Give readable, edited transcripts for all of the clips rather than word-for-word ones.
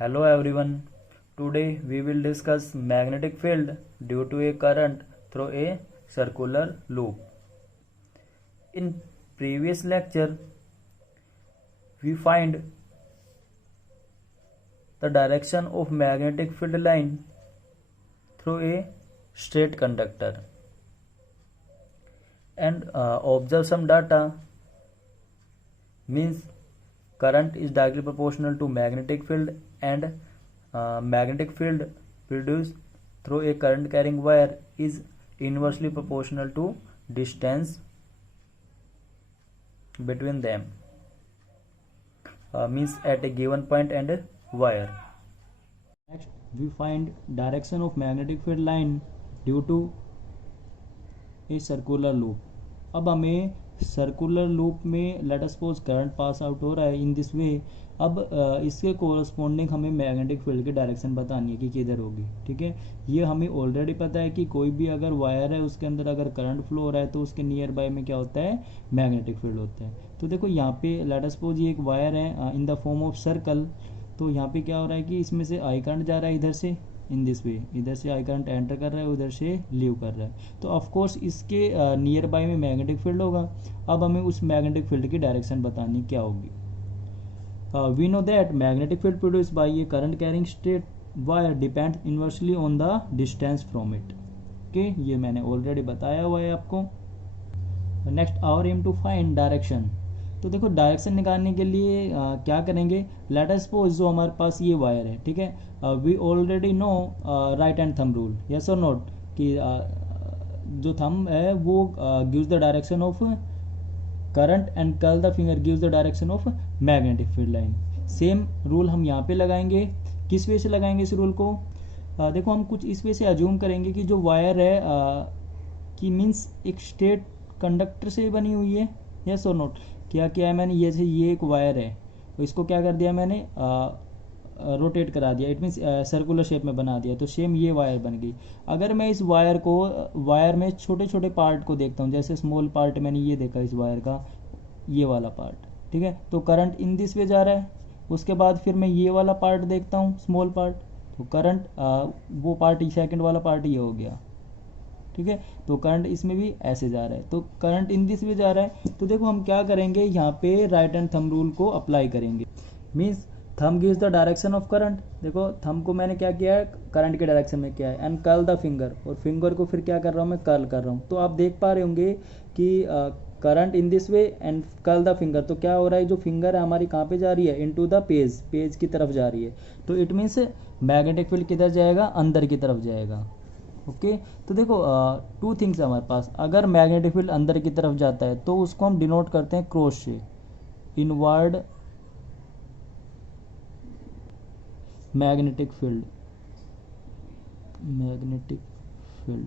Hello everyone. Today we will discuss magnetic field due to a current through a circular loop. In previous lecture we find the direction of magnetic field line through a straight conductor and observe some data. Means current is directly proportional to magnetic field and magnetic field produced through a current carrying wire is inversely proportional to distance between them, means at a given point and a wire. Next we find direction of magnetic field line due to a circular loop. अब हमें circular loop में let us suppose current pass out हो रहा है इन this वे. अब इसके corresponding हमें magnetic field की डायरेक्शन बतानी है कि किधर होगी. ठीक है, ये हमें ऑलरेडी पता है कि कोई भी अगर वायर है उसके अंदर अगर करंट फ्लो हो रहा है तो उसके नियर बाय में क्या होता है, मैग्नेटिक फील्ड होता है. तो देखो यहाँ पे लेट अस सपोज ये एक वायर है इन द फॉर्म ऑफ सर्कल. तो यहाँ पे क्या हो रहा है कि इसमें से आई करंट जा रहा है इधर से इन दिस वे, इधर से आई करंट एंटर कर रहा है, उधर से लीव कर रहा है. तो ऑफ कोर्स इसके नियर बाय में मैग्नेटिक फील्ड होगा. अब हमें उस मैग्नेटिक फील्ड की डायरेक्शन बतानी क्या होगी. We know that magnetic field produce by a current carrying straight wire depend inversely on the distance from it. Okay, ये मैंने ऑलरेडी बताया हुआ है आपको. Next our aim to find direction. तो देखो डायरेक्शन निकालने के लिए क्या करेंगे. लेट अस सपोज जो हमारे पास ये वायर है, ठीक है, we already know right hand thumb rule, yes और नॉट, कि जो थंब है वो gives the direction of current and curl the finger gives the direction of magnetic field line. Same rule हम यहाँ पे लगाएंगे. किस वे से लगाएंगे इस रूल को. देखो हम कुछ इस वे से अज्यूम करेंगे कि जो वायर है कि मीन्स एक स्ट्रेट कंडक्टर से बनी हुई है, यस और नॉट. क्या किया है मैंने, ये एक वायर है तो इसको क्या कर दिया मैंने, रोटेट करा दिया. इट मीन्स सर्कुलर शेप में बना दिया. तो सेम ये वायर बन गई. अगर मैं इस वायर को वायर में छोटे छोटे पार्ट को देखता हूँ, जैसे स्मॉल पार्ट मैंने ये देखा इस वायर का, ये वाला पार्ट, ठीक है, तो करंट इन दिस वे जा रहा है. उसके बाद फिर मैं ये वाला पार्ट देखता हूँ स्मॉल पार्ट, तो करंट वो पार्ट सेकेंड वाला पार्ट ये हो गया. ठीक है, तो करंट इसमें भी ऐसे जा रहा है, तो करंट इन दिस वे जा रहा है. तो देखो हम क्या करेंगे, यहाँ पे राइट हैंड थंब रूल को अप्लाई करेंगे. Means thumb gives the direction of current. देखो थंब को मैंने क्या किया है, करंट के डायरेक्शन में किया है. एंड कर्ल द फिंगर, और फिंगर को फिर क्या कर रहा हूँ मैं, कर्ल कर रहा हूँ. तो आप देख पा रहे होंगे कि current in this way and curl the finger. तो क्या हो रहा है, जो फिंगर है हमारी कहाँ पे जा रही है, इनटू द पेज, पेज की तरफ जा रही है. तो इट मीन्स मैग्नेटिक फील्ड किधर जाएगा, अंदर की तरफ जाएगा. ओके, तो देखो टू थिंग्स हमारे पास. अगर मैग्नेटिक फील्ड अंदर की तरफ जाता है तो उसको हम डिनोट करते हैं क्रॉस से, inward magnetic field, magnetic field.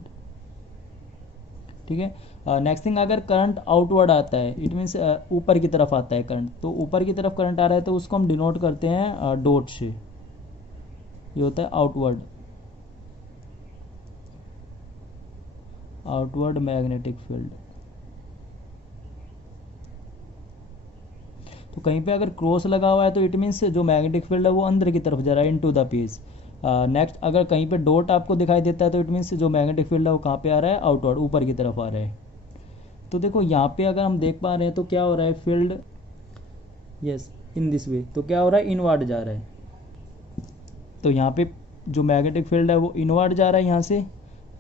ठीक है. नेक्स्ट थिंग, अगर करंट आउटवर्ड आता है, इट मीन्स ऊपर की तरफ आता है करंट, तो ऊपर की तरफ करंट आ रहा है तो उसको हम डिनोट करते हैं डॉट से. ये होता है आउटवर्ड, आउटवर्ड मैग्नेटिक फील्ड. तो कहीं पे अगर क्रॉस लगा हुआ है तो इट मीन्स जो मैग्नेटिक फील्ड है वो अंदर की तरफ जा रहा है, इनटू द पेज. नेक्स्ट, अगर कहीं पे डॉट आपको दिखाई देता है तो इट मीन्स जो मैग्नेटिक फील्ड है वो कहाँ पे आ रहा है, आउटवर्ड, ऊपर की तरफ आ रहा है. तो देखो यहाँ पे अगर हम देख पा रहे हैं तो क्या हो रहा है, फील्ड यस इन दिस वे, तो क्या हो रहा है, इनवर्ड जा रहा है. तो यहाँ पे जो मैग्नेटिक फील्ड है वो इनवर्ड जा रहा है यहाँ से.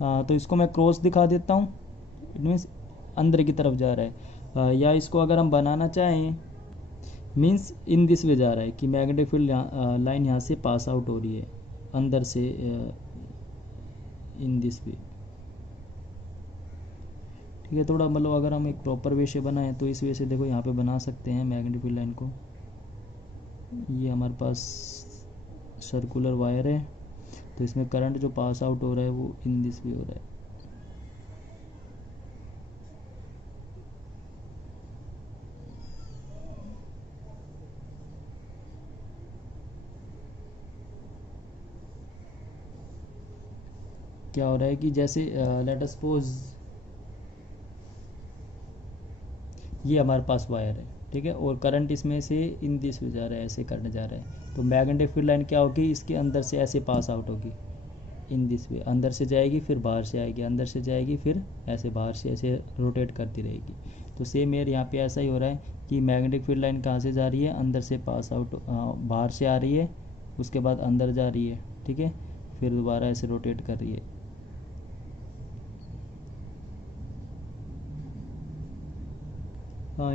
तो इसको मैं क्रॉस दिखा देता हूँ, इट मीन्स अंदर की तरफ जा रहा है. या इसको अगर हम बनाना चाहें, मीन्स इन दिस वे जा रहा है कि मैग्नेटिक फील्ड लाइन यहाँ से पास आउट हो रही है अंदर से इन दिस वे. ठीक है, थोड़ा मतलब अगर हम एक प्रॉपर वे से बनाएं तो इस वे से देखो यहाँ पे बना सकते हैं मैग्नेटिक फील्ड लाइन को. ये हमारे पास सर्कुलर वायर है, तो इसमें करंट जो पास आउट हो रहा है वो इन दिस वे हो रहा है. क्या हो रहा है कि जैसे लेट अस सपोज ये हमारे पास वायर है, ठीक है, और करंट इसमें से इन दिस वे जा रहा है, ऐसे करंट जा रहा है, तो मैग्नेटिक फील्ड लाइन क्या होगी, इसके अंदर से ऐसे पास आउट होगी, इन दिस वे, अंदर से जाएगी फिर बाहर से आएगी, अंदर से जाएगी फिर ऐसे बाहर से ऐसे रोटेट करती रहेगी। तो सेम एयर यहाँ पे ऐसा ही हो रहा है कि मैग्नेटिक फील्ड लाइन कहाँ से जा रही है, अंदर से पास आउट, बाहर से आ रही है, उसके बाद अंदर जा रही है, ठीक है, फिर दोबारा ऐसे रोटेट कर रही है।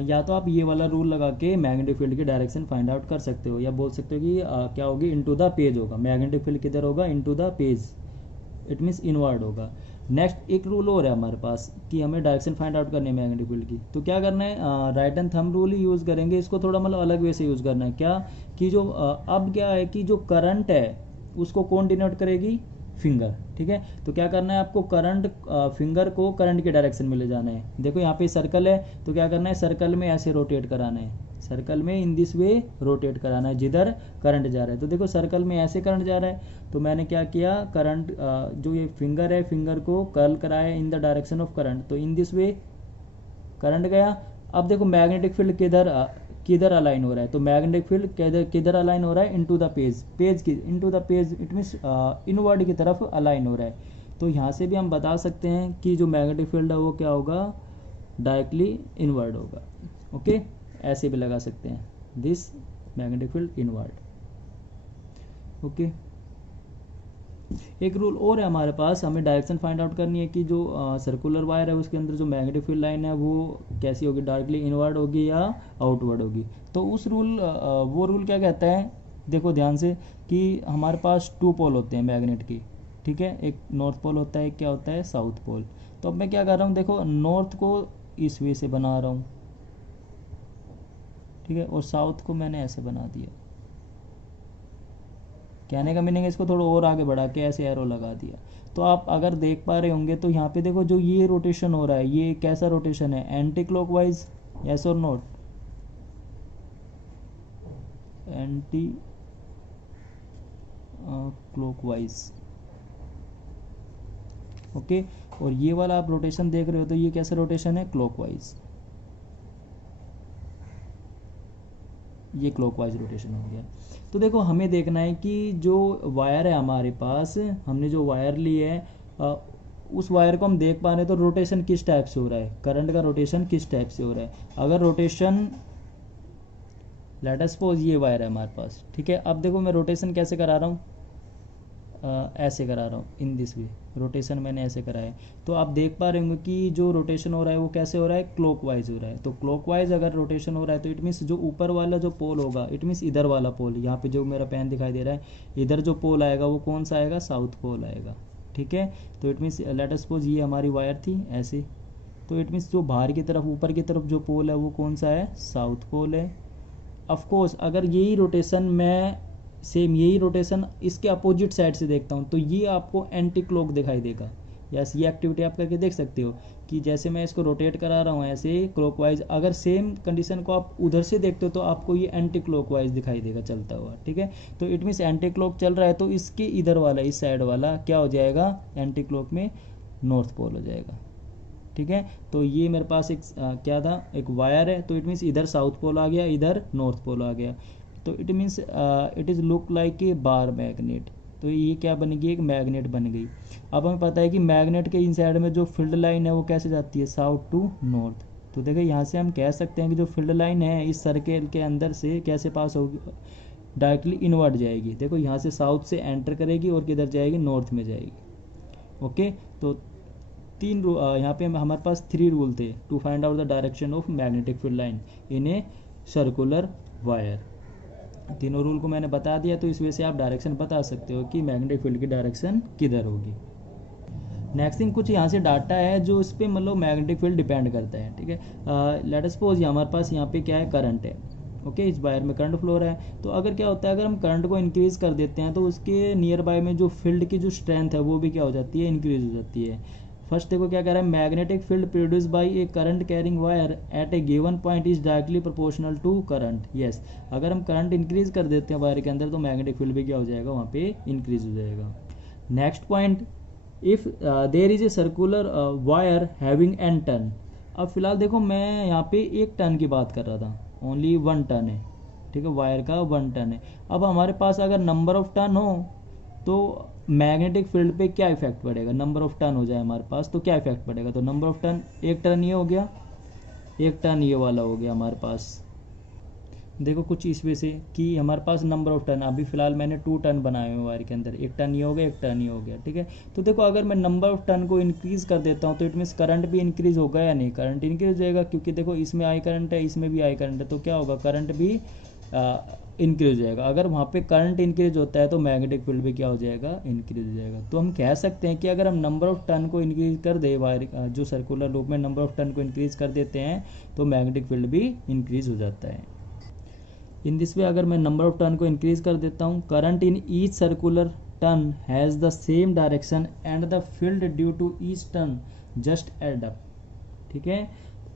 या तो आप ये वाला रूल लगा के मैग्नेटिक फील्ड की डायरेक्शन फाइंड आउट कर सकते हो, या बोल सकते हो कि क्या होगी, इनटू द पेज होगा, मैग्नेटिक फील्ड किधर होगा, into the page, it means inward होगा। नेक्स्ट एक रूल और है हमारे पास कि हमें डायरेक्शन फाइंड आउट करनी है मैग्नेटिक फील्ड की, तो क्या करना है, right and thumb rule he use करेंगे, इसको थोड़ा मतलब अलग वे से यूज़ करना है। क्या कि जो अब क्या है कि जो करंट है उसको कौन डिनोट करेगी, फिंगर, ठीक है। तो क्या करना है आपको, करंट फिंगर को करंट के डायरेक्शन में ले जाना है। देखो यहाँ पे सर्कल है, तो क्या करना है, सर्कल में ऐसे रोटेट कराना है, सर्कल में इन दिस वे रोटेट कराना है जिधर करंट जा रहा है। तो देखो सर्कल में ऐसे करंट जा रहा है, तो मैंने क्या किया, करंट जो ये फिंगर है, फिंगर को कर्ल कराया in the direction of current, तो इन दिस वे करंट गया। अब देखो मैग्नेटिक फील्ड किधर अलाइन हो रहा है, तो मैग्नेटिक फील्ड किधर अलाइन हो रहा है, इनटू द पेज, पेज की into the page, it means inward की तरफ अलाइन हो रहा है। तो यहाँ से भी हम बता सकते हैं कि जो मैग्नेटिक फील्ड है वो क्या होगा, डायरेक्टली इनवर्ड होगा। ओके, ऐसे भी लगा सकते हैं, this magnetic field inward. Okay, एक रूल और है हमारे पास, हमें डायरेक्शन फाइंड आउट करनी है कि जो सर्कुलर वायर है उसके अंदर जो मैग्नेटिक फील्ड लाइन है वो कैसी होगी, डायरेक्टली इनवर्ड होगी या आउटवर्ड होगी। तो उस रूल वो रूल क्या कहता है, देखो ध्यान से, कि हमारे पास 2 पोल होते हैं मैग्नेट की, ठीक है, एक नॉर्थ पोल होता है, एक क्या होता है, साउथ पोल। तो अब मैं क्या कर रहा हूँ, देखो नॉर्थ को इस वे से बना रहा हूँ, ठीक है, और साउथ को मैंने ऐसे बना दिया। कहने का मीनिंग है इसको थोड़ा और आगे बढ़ा के ऐसे एरो लगा दिया। तो आप अगर देख पा रहे होंगे तो यहाँ पे देखो जो ये रोटेशन हो रहा है, ये कैसा रोटेशन है, एंटी क्लॉकवाइज, यस और नॉट, एंटी क्लॉकवाइज। ओके, और ये वाला आप रोटेशन देख रहे हो तो ये कैसा रोटेशन है, क्लॉकवाइज, ये क्लॉकवाइज रोटेशन हो गया। तो देखो हमें देखना है कि जो वायर है हमारे पास, हमने जो वायर ली है उस वायर को हम देख पा रहे हैं तो रोटेशन किस टाइप से हो रहा है, करंट का रोटेशन किस टाइप से हो रहा है। अगर रोटेशन, लेट अस सपोज ये वायर है हमारे पास, ठीक है, अब देखो मैं रोटेशन कैसे करा रहा हूँ, ऐसे करा रहा हूँ, इन दिस वे रोटेशन मैंने ऐसे करा है। तो आप देख पा रहे होंगे कि जो रोटेशन हो रहा है वो कैसे हो रहा है, क्लॉकवाइज हो रहा है। तो क्लॉकवाइज अगर रोटेशन हो रहा है तो इट मीन्स जो ऊपर वाला जो पोल होगा, इट मीन्स इधर वाला पोल, यहाँ पे जो मेरा पेन दिखाई दे रहा है, इधर जो पोल आएगा वो कौन सा आएगा, साउथ पोल आएगा, ठीक है। तो it means let us suppose ये हमारी वायर थी ऐसे, तो इट मीन्स जो बाहर की तरफ, ऊपर की तरफ जो पोल है वो कौन सा है, साउथ पोल है। ऑफकोर्स अगर यही रोटेशन मैं सेम यही रोटेशन इसके अपोजिट साइड से देखता हूँ तो ये आपको एंटी क्लॉक दिखाई देगा। यस, ये एक्टिविटी आप करके देख सकते हो कि जैसे मैं इसको रोटेट करा रहा हूँ ऐसे क्लॉकवाइज, अगर सेम कंडीशन को आप उधर से देखते हो तो आपको ये एंटी क्लॉकवाइज दिखाई देगा चलता हुआ, ठीक है। तो इट मीन्स एंटी क्लॉक चल रहा है तो इसके इधर वाला, इस साइड वाला क्या हो जाएगा, एंटी क्लॉक में नॉर्थ पोल हो जाएगा, ठीक है। तो ये मेरे पास एक क्या था, एक वायर है, तो इट मीन्स इधर साउथ पोल आ गया, इधर नॉर्थ पोल आ गया, तो it means it is look like a bar magnet. तो ये क्या बन गई, एक मैग्नेट बन गई। अब हमें पता है कि मैग्नेट के इन साइड में जो फील्ड लाइन है वो कैसे जाती है, साउथ टू नॉर्थ। तो देखो यहाँ से हम कह सकते हैं कि जो फील्ड लाइन है इस सर्कल के अंदर से कैसे पास होगी, डायरेक्टली इनवर्ड जाएगी। देखो यहाँ से साउथ से एंटर करेगी और किधर जाएगी, नॉर्थ में जाएगी। ओके, तो तीन यहाँ पे हमारे पास 3 रूल थे to find out the direction of magnetic field line in a circular wire. तीनों रूल को मैंने बता दिया, तो इस वजह से आप डायरेक्शन बता सकते हो कि मैग्नेटिक फील्ड की डायरेक्शन किधर होगी। नेक्स्ट थिंग, कुछ यहाँ से डाटा है जो इस पर मतलब मैग्नेटिक फील्ड डिपेंड करता है, ठीक है। लेट अस सपोज हमारे पास यहाँ पे क्या है, करंट है, ओके, इस वायर में करंट फ्लो रहा है। तो अगर क्या होता है, अगर हम करंट को इंक्रीज कर देते हैं तो उसके नियर बाय में जो फील्ड की जो स्ट्रेंथ है वो भी क्या हो जाती है, इंक्रीज हो जाती है। फर्स्ट देखो क्या कह रहा है, magnetic field produce by a current carrying wire at a given point is directly proportional to current. Yes, अगर हम करंट इंक्रीज कर देते हैं वायर के अंदर तो मैग्नेटिक फील्ड भी क्या हो जाएगा, वहाँ पे इंक्रीज हो जाएगा। Next point, if there is a circular wire having an turn. अब फिलहाल देखो मैं यहाँ पे एक टर्न की बात कर रहा था, ओनली 1 टन है, ठीक है, वायर का 1 टन है। अब हमारे पास अगर नंबर ऑफ टन हो तो मैग्नेटिक फील्ड पे क्या इफेक्ट पड़ेगा, नंबर ऑफ टन हो जाए हमारे पास तो क्या इफेक्ट पड़ेगा, तो नंबर ऑफ टन, 1 टन ये हो गया, 1 टन ये वाला हो गया हमारे पास। देखो कुछ इस वजह से कि हमारे पास नंबर ऑफ टन, अभी फिलहाल मैंने 2 टन बनाए हुए वायर के अंदर, 1 टन ये हो गया, 1 टन ये हो गया, ठीक है। तो देखो अगर मैं नंबर ऑफ टन को इंक्रीज कर देता हूँ तो इट मीन्स करंट भी इंक्रीज होगा या नहीं, करंट इंक्रीज होएगा, क्योंकि देखो इसमें आई करंट है, इसमें भी आई करंट है, तो क्या होगा, करंट भी इंक्रीज हो जाएगा। अगर वहाँ पे करंट इंक्रीज होता है तो मैग्नेटिक फील्ड भी क्या हो जाएगा, इंक्रीज हो जाएगा। तो हम कह सकते हैं कि अगर हम नंबर ऑफ टन को इंक्रीज कर दे, वायर जो सर्कुलर लूप में नंबर ऑफ टन को इंक्रीज कर देते हैं तो मैग्नेटिक फील्ड भी इंक्रीज हो जाता है। इन दिस वे अगर मैं नंबर ऑफ टर्न को इंक्रीज कर देता हूँ, current in each circular turn has the same direction and the field due to each turn just add up, ठीक है।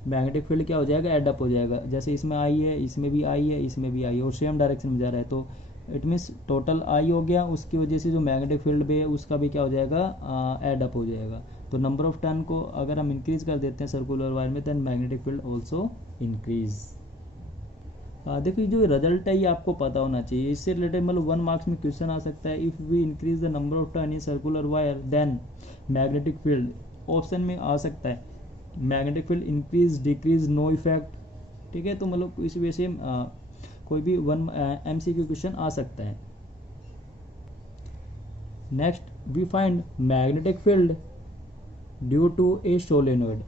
मैग्नेटिक फील्ड क्या हो जाएगा, एड अप हो जाएगा, जैसे इसमें आई है, इसमें भी आई है, इसमें भी आई है और सेम डायरेक्शन में जा रहा है, तो इट मीन्स टोटल आई हो गया, उसकी वजह से जो मैग्नेटिक फील्ड भी है उसका भी क्या हो जाएगा, एड अप हो जाएगा। तो नंबर ऑफ टर्न को अगर हम इंक्रीज कर देते हैं सर्कुलर वायर में, then magnetic field also increase. देखिए जो रिजल्ट है ये आपको पता होना चाहिए, इससे रिलेटेड मतलब 1 मार्क्स में क्वेश्चन आ सकता है, if we increase the number of turn in circular wire then magnetic field, option में आ सकता है magnetic field increase decrease no effect, ठीक है। तो मतलब इस वजह से कोई भी 1 MCQ क्वेश्चन आ सकता है। Next we find magnetic field due to a solenoid.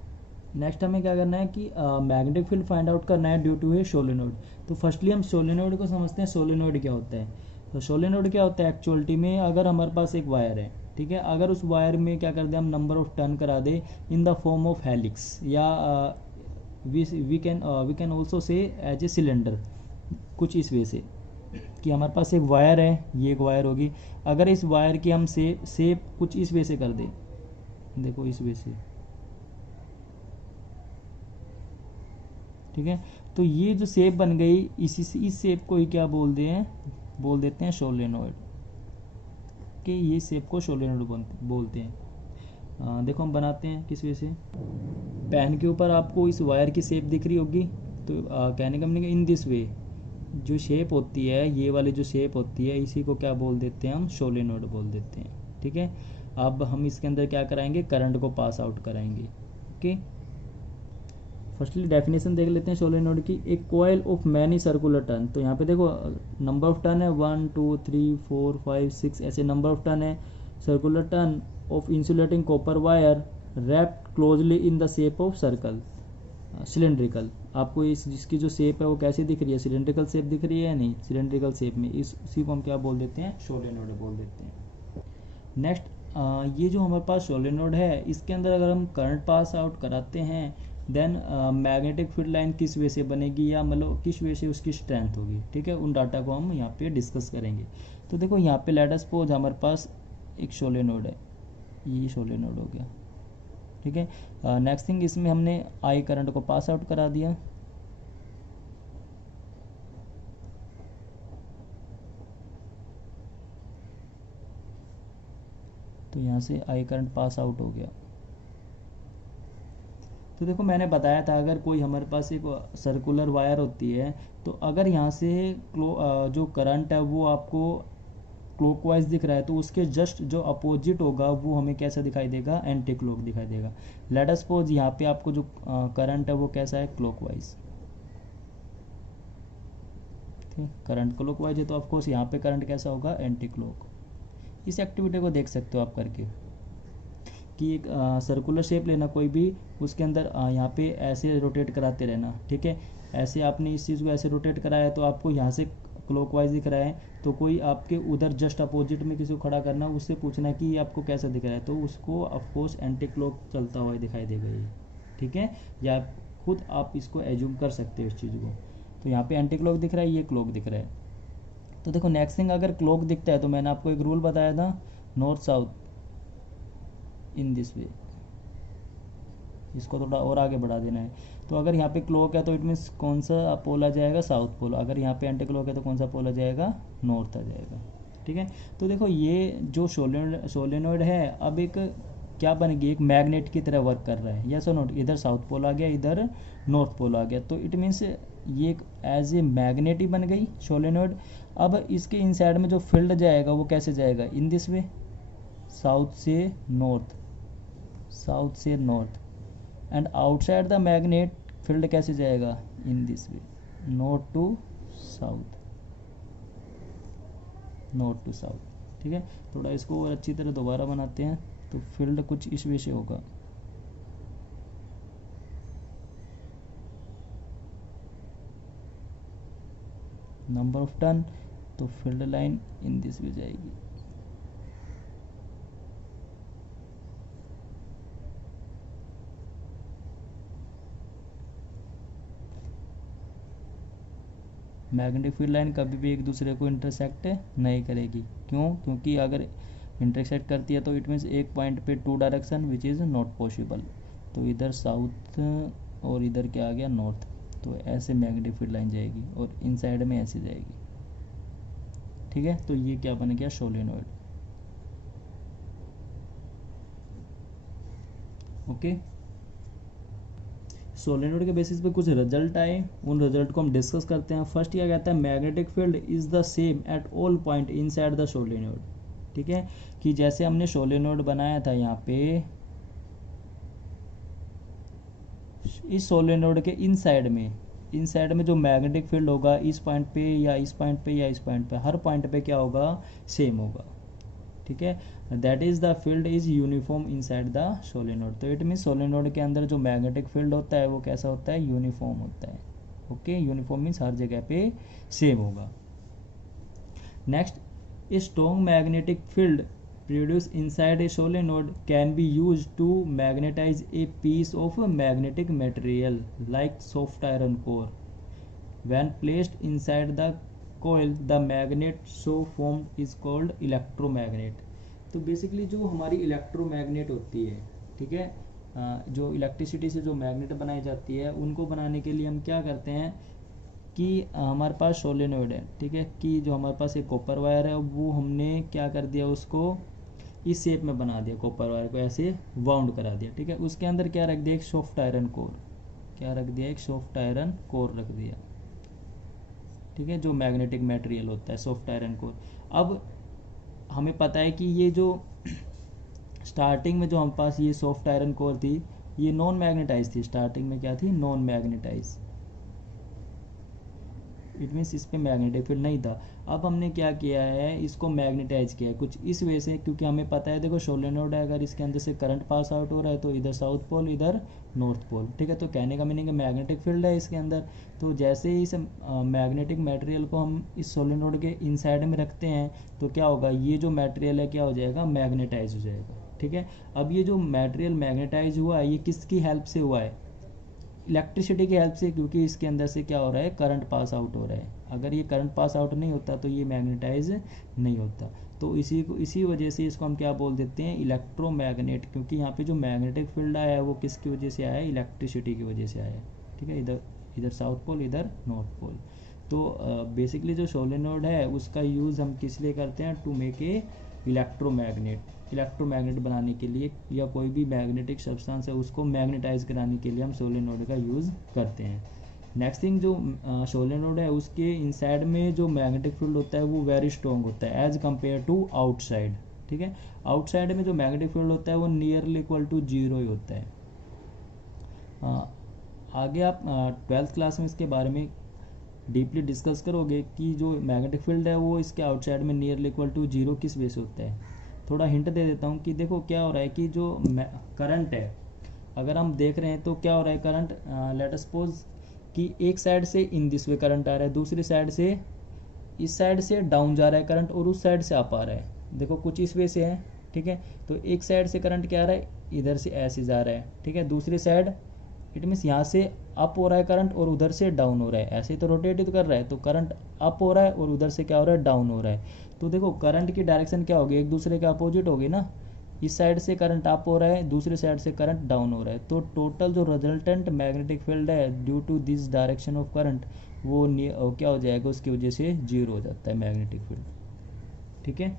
Next हमें क्या करना है कि मैग्नेटिक फील्ड फाइंड आउट करना है ड्यू टू ए सोलेनोइड। तो फर्स्टली हम सोलेनोइड को समझते हैं, सोलेनोइड क्या होता है। तो सोलेनोइड क्या होता है एक्चुअलिटी में, अगर हमारे पास एक वायर है, ठीक है, अगर उस वायर में क्या कर दे हम नंबर ऑफ टर्न करा दे in the form of helix, या we can also say as a cylinder, कुछ इस वे से कि हमारे पास एक वायर है, ये एक वायर होगी, अगर इस वायर की हम शेप कुछ इस वे से कर दे, देखो इस वे से, ठीक है। तो ये जो शेप बन गई, इस शेप को ही क्या बोल देते हैं सोलेनोइड, कि ये शेप को सोलेनोइड बोलते हैं। देखो हम बनाते हैं किस वे से, पेन के ऊपर आपको इस वायर की शेप दिख रही होगी, तो कहने का मतलब इन दिस वे जो शेप होती है, ये वाली जो शेप होती है, इसी को क्या बोल देते हैं हम, सोलेनोइड बोल देते हैं, ठीक है। अब हम इसके अंदर क्या कराएंगे, करंट को पास आउट कराएंगे, ओके। फर्स्टली डेफिनेशन देख लेते हैं सोलेनोइड की, एक coil of many circular turn. तो यहाँ पे देखो नंबर ऑफ टर्न है 1 2 3 4 5 6 ऐसे नंबर ऑफ टर्न है, circular turn off insulating copper wire wrapped closely in the shape of circle, cylindrical. आपको इस जिसकी जो शेप है वो कैसी दिख रही है, सिलेंड्रिकल शेप दिख रही है या नहीं, सिलेंड्रिकल शेप में, इसी को हम क्या बोल देते हैं, सोलेनोइड बोल देते हैं। नेक्स्ट ये जो हमारे पास सोलेनोइड है, इसके अंदर अगर हम करंट पास आउट कराते हैं देन मैग्नेटिक फील्ड लाइन किस वे से बनेगी, या मतलब किस वे से उसकी स्ट्रेंथ होगी, ठीक है। उन डाटा को हम यहाँ पे डिस्कस करेंगे। तो देखो यहाँ पे लेट अस सपोज हमारे पास एक सोलेनोइड है, ये सोलेनोइड हो गया, ठीक है। नेक्स्ट थिंग, इसमें हमने आई करंट को पास आउट करा दिया, तो यहाँ से आई करंट पास आउट हो गया। तो देखो मैंने बताया था अगर कोई हमारे पास एक सर्कुलर वायर होती है, तो अगर यहाँ से जो करंट है वो आपको क्लॉकवाइज दिख रहा है, तो उसके जस्ट जो अपोजिट होगा वो हमें कैसा दिखाई देगा, एंटी क्लॉक दिखाई देगा। लेट अस सपोज यहाँ पे आपको जो करंट है वो कैसा है, क्लॉकवाइज, ठीक, करंट क्लॉकवाइज है तो ऑफकोर्स यहाँ पे करंट कैसा होगा, एंटी क्लॉक। इस एक्टिविटी को देख सकते हो आप करके, कि एक सर्कुलर शेप लेना कोई भी, उसके अंदर यहाँ पे ऐसे रोटेट कराते रहना, ठीक है। ऐसे आपने इस चीज़ को ऐसे रोटेट कराया तो आपको यहाँ से क्लॉकवाइज दिख रहा है, तो कोई आपके उधर जस्ट अपोजिट में किसी को खड़ा करना, उससे पूछना है कि ये आपको कैसा दिख रहा है, तो उसको ऑफकोर्स एंटी क्लॉक चलता हुआ दिखाई देगा ये, ठीक है। या खुद आप इसको एज्यूम कर सकते हो इस चीज़ को। तो यहाँ पे एंटी क्लॉक दिख रहा है, ये क्लॉक दिख रहा है। तो देखो नेक्स्ट थिंग, अगर क्लॉक दिखता है तो मैंने आपको एक रूल बताया था, नॉर्थ साउथ इन दिस वे, इसको थोड़ा और आगे बढ़ा देना है। तो अगर यहाँ पे क्लॉक है तो इट मीन्स कौन सा पोल आ जाएगा, साउथ पोल। अगर यहाँ पे एंटी क्लॉक है तो कौन सा पोल आ जाएगा, नॉर्थ आ जाएगा, ठीक है। तो देखो ये जो सोलेनोइड है अब एक क्या बन गई, एक मैग्नेट की तरह वर्क कर रहा है, यस और नॉट। इधर साउथ पोल आ गया, इधर नॉर्थ पोल आ गया, तो इट मीन्स ये एक एज ए मैग्नेट ही बन गई सोलेनोइड। अब इसके इनसाइड में जो फील्ड जाएगा वो कैसे जाएगा, इन दिस वे, साउथ से नॉर्थ, साउथ से north. And outside the magnet field कैसे जाएगा, in this way, north to south, north to south. ठीक है, थोड़ा इसको और अच्छी तरह दोबारा बनाते हैं तो फील्ड कुछ इस वे से होगा। नंबर ऑफ टर्न, तो field line in this way जाएगी। मैग्नेटिक फील्ड लाइन कभी भी एक दूसरे को इंटरसेक्ट नहीं करेगी। क्यों, क्योंकि अगर इंटरसेक्ट करती है तो इट मीन्स एक पॉइंट पे two direction which is not possible. तो इधर साउथ और इधर क्या आ गया, नॉर्थ। तो ऐसे मैग्नेटिक फील्ड लाइन जाएगी और इन साइड में ऐसे जाएगी। ठीक है, तो ये क्या बन गया, सोलेनोइड। ओके, सोलेनोइड के बेसिस पे कुछ रिजल्ट आए, उन रिजल्ट को हम डिस्कस करते हैं। फर्स्ट क्या कहता है, magnetic field is the same at all point inside the solenoid. ठीक है, कि जैसे हमने सोलेनोइड बनाया था यहाँ पे, इस सोलेनोइड के इनसाइड में जो मैग्नेटिक फील्ड होगा इस पॉइंट पे या इस पॉइंट पे या इस पॉइंट पे, हर पॉइंट पे क्या होगा, सेम होगा। ठीक है, that is the field is uniform inside the solenoid. तो इट मीन सोलेनोइड के अंदर जो मैग्नेटिक फील्ड होता है वो कैसा होता है, यूनिफॉर्म होता है। ओके, यूनिफॉर्म मीन्स हर जगह पे सेम होगा। Next, a strong magnetic field produced inside a solenoid can be used to magnetize a piece of magnetic material like soft iron core. When placed inside the coil, the magnet so formed is called electromagnet. तो basically जो हमारी electromagnet होती है, ठीक है, जो electricity से जो मैग्नेट बनाई जाती है, उनको बनाने के लिए हम क्या करते हैं कि हमारे पास सोलेनोइड है। ठीक है, कि जो हमारे पास एक कॉपर वायर है वो हमने क्या कर दिया, उसको इस शेप में बना दिया, कॉपर वायर को ऐसे वाउंड करा दिया। ठीक है, उसके अंदर क्या रख दिया, एक सॉफ्ट आयरन कोर, क्या रख दिया, एक सॉफ्ट आयरन कोर रख दिया। ठीक है, जो मैग्नेटिक मटेरियल होता है, सॉफ्ट आयरन कोर। अब हमें पता है कि ये जो स्टार्टिंग में जो हमारे पास ये सॉफ्ट आयरन कोर थी, ये नॉन मैग्नेटाइज थी। स्टार्टिंग में क्या थी, नॉन मैग्नेटाइज। इट मीन्स इस पर मैग्नेटिक फील्ड नहीं था। अब हमने क्या किया है, इसको मैग्नेटाइज किया है कुछ इस वजह से, क्योंकि हमें पता है, देखो सोलेनोइड है, अगर इसके अंदर से करंट पास आउट हो रहा है तो इधर साउथ पोल इधर नॉर्थ पोल। ठीक है, तो कहने का मीनिंग है मैग्नेटिक फील्ड है इसके अंदर। तो जैसे ही इस मैग्नेटिक मटेरियल को हम इस सोलेनोइड के इनसाइड में रखते हैं तो क्या होगा, ये जो मटेरियल है क्या हो जाएगा, मैग्नेटाइज हो जाएगा। ठीक है, अब ये जो मटेरियल मैग्नेटाइज हुआ है ये किसकी हेल्प से हुआ है, इलेक्ट्रिसिटी की हेल्प से, क्योंकि इसके अंदर से क्या हो रहा है, करंट पास आउट हो रहा है। अगर ये करंट पास आउट नहीं होता तो ये मैग्नेटाइज नहीं होता। तो इसी वजह से इसको हम क्या बोल देते हैं, इलेक्ट्रोमैग्नेट, क्योंकि यहाँ पे जो मैग्नेटिक फील्ड आया है वो किसकी वजह से आया है, इलेक्ट्रिसिटी की वजह से आया है। ठीक है, इधर इधर साउथ पोल इधर नॉर्थ पोल। तो बेसिकली जो सोलेनोइड है उसका यूज़ हम किस लिए करते हैं, टू मेक ए इलेक्ट्रोमैग्नेट बनाने के लिए, या कोई भी मैग्नेटिक सब्सटेंस है उसको मैग्नेटाइज कराने के लिए हम सोलेनोइड का यूज़ करते हैं। नेक्स्ट थिंग, जो सोलेनोइड है उसके इनसाइड में जो मैग्नेटिक फील्ड होता है वो वेरी स्ट्रॉन्ग होता है एज कम्पेयर टू आउटसाइड। ठीक है, आउटसाइड में जो मैग्नेटिक फील्ड होता है वो नियरली इक्वल टू जीरो ही होता है। आगे आप 12th क्लास में इसके बारे में डीपली डिस्कस करोगे कि जो मैग्नेटिक फील्ड है वो इसके आउटसाइड में नियरली इक्वल टू जीरो किस बेस होता है। थोड़ा हिंट दे देता हूँ कि देखो क्या हो रहा है कि जो करंट है, अगर हम देख रहे हैं तो क्या हो रहा है, करंट लेट अस सपोज कि एक साइड से इन दिस वे करंट आ रहा है, दूसरी साइड से इस साइड से डाउन जा रहा है करंट और उस साइड से अप आ रहा है। देखो कुछ इस वे से है। ठीक है, तो एक साइड से करंट क्या आ रहा है, इधर से ऐसे जा रहा है। ठीक है, दूसरी साइड इट मीन्स यहाँ से अप हो रहा है करंट और उधर से डाउन हो रहा है, ऐसे तो रोटेट ही तो कर रहा है, तो करंट अप हो रहा है और उधर से क्या हो रहा है, डाउन हो रहा है। तो देखो करंट की डायरेक्शन क्या होगी, एक दूसरे के अपोजिट होगी ना। इस साइड से करंट अप हो रहा है, दूसरी साइड से करंट डाउन हो रहा है, तो टोटल जो रिजल्टेंट मैग्नेटिक फील्ड है due to this direction of current वो क्या हो जाएगा, उसकी वजह से जीरो हो जाता है मैग्नेटिक फील्ड। ठीक है,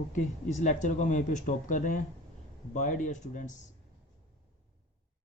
ओके, इस लेक्चर को हम यहीं पे स्टॉप कर रहे हैं। Bye dear students.